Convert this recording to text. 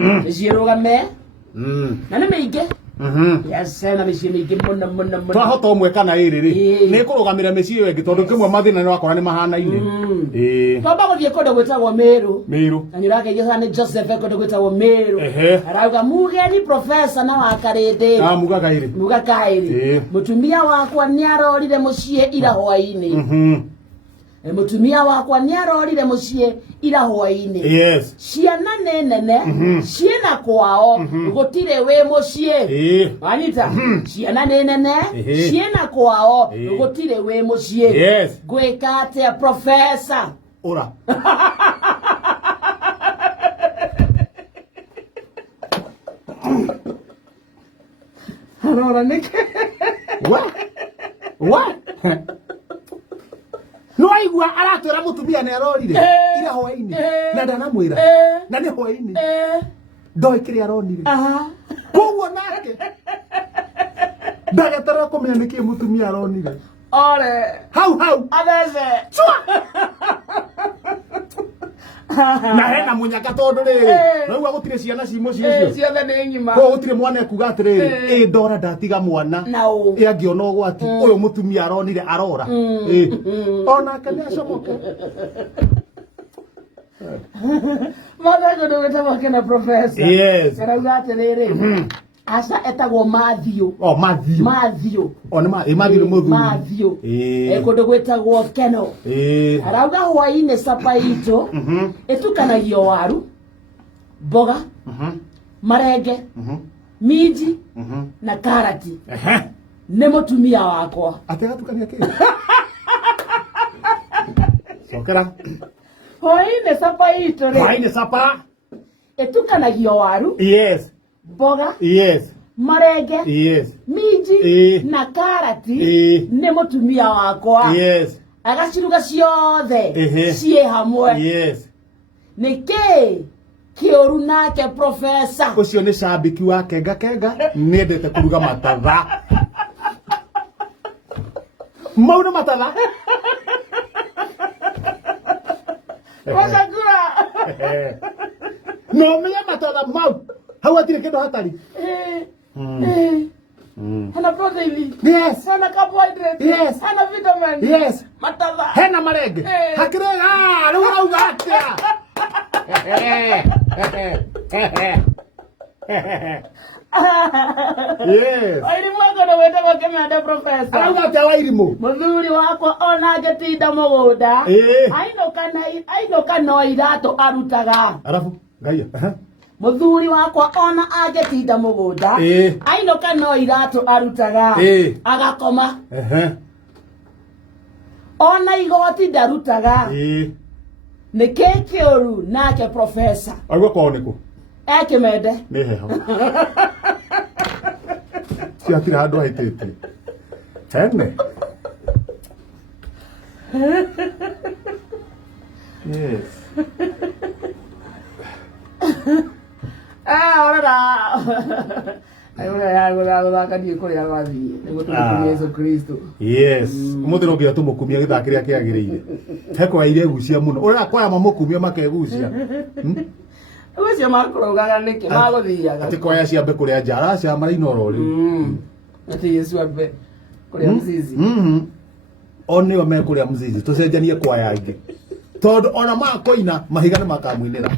Mĩciĩ na nĩ mĩingĩ. Yes, na mĩciĩ mĩingĩ mũno. Twahota ũmwe kana ĩrĩ rĩ nĩ kũrũgamĩra mĩciĩ ĩyo ĩngĩ tondũ kĩmwe mathĩna nĩ wakora nĩ mahanaine. Twamba gũthiĩ kũndũ gwĩtagwo Mĩrũ. Na nĩũrageithio sana nĩ Joseph kũndũ gwĩtagwo Mĩrũ. Arauga mugeni professor na wakarĩndĩ. Muga kaĩrĩ. Mũtumia wakwa nĩarorire mũciĩ ira hwaĩ-inĩ. Mutumia wakwa nĩarorire mũciĩ ira hwaĩ-inĩ. Yes. Ciana nĩ nene ciĩna kwao gũtirĩ wĩ mũciĩ. Anita, ciana nĩ nene ciĩna kwao gũtirĩ wĩ mũciĩ. Yes. Gwĩka atĩa professor? Ora. Arora nĩkĩ? What? No aigua aratwĩra mũtumia nĩ arorire ira hwaĩ-inĩ na ndanamwĩra na nĩ hwaĩ-inĩ ndoĩ kĩrĩa aronire. Koguo nake ndageterera kũmenya nĩkĩ mũtumia aronire. Ore hau athece na hena mũnyaka tondũ rĩrĩ naigua gũtirĩ ciana ci mũciĩ ũcio ciothe nĩ ng'ima. Koguo gũtirĩ mwana ekuga atĩrĩrĩ ndora ndatiga mwana angĩona ũgwati ũyũ mũtumia aronire arora onake nĩ acomoke. Mathego nĩ gwĩtagwo kĩna professor. Yes. Arauga atĩrĩrĩ aca etagwo Matthew. Matthew. O nĩ Matthew mũthuri. Matthew. Kũndũ gwĩtagwo Keno. Arauga hwaĩ-inĩ sapa itũ ĩtukanagio waru, mboga, marenge, minji na karati. Nĩ mũtumia wakwa. Atĩgatukania kĩ? Cokera. Hwaĩ-inĩ sapa itũ rĩ. Hwaĩ-inĩ sapa ĩtukanagio waru. Yes. Mboga. Yes. Marenge. Yes. Minji na karati. Nĩ mũtumia wakwa. Yes. Agaciruga ciothe ciĩ hamwe. Yes. Nĩkĩ kĩũru nake professor? Ũcio nĩ cambĩki wa kenga nĩendete kũruga matatha. Mau nĩ matatha. Wasakura. No menye matatha mau. Hau hatirĩ kĩndũ hatarĩ. Hena protein. Yes. Hena carbohydrate. Yes. Hena vitamin. Yes. Matatha. Hena marenge. Hakĩrĩ rĩu urauga atĩa? Yes. Wairimũ kũndũ gwĩtagwo Kĩmende professor. Arauga atĩa Wairimũ? Mũthuri wakwa ona angĩtinda mũgũnda ainũka no iratũ arutaga. Arabu Ngai. Mũthuri wakwa ona angĩtinda mũgũnda ainũka no iratũ arutaga agakoma. Ona igoti ndarutaga. Nĩkĩ kĩũru nake professor? Aigua kwao nĩkũ? Kĩmende. Nĩ heho. Ciatirĩ handũ haitĩte. Hene. Yes. Orera. Ayora gũthakanie kũrĩa gwathiĩ nĩguo tũmũkumie Yesu Kristo. Yes. Mũthĩ no nginya tũmũkumie gĩthaka kĩrĩa kĩagĩrĩire. Heko iregucia mũno. Ũrĩa kwaya mamũkumie makegucia. Ũcio makũrũgaga nĩkĩ magũthiaga. Atĩ kwaya ciambe kũrĩa njara cia marainoro rĩu. Atĩ Yesu ambe kũrĩa mzizi. O nĩo mekũrĩa mzizi tũcenjanie kwaya ingĩ. Tondũ ona makoina mahiga nĩ makamũinĩra.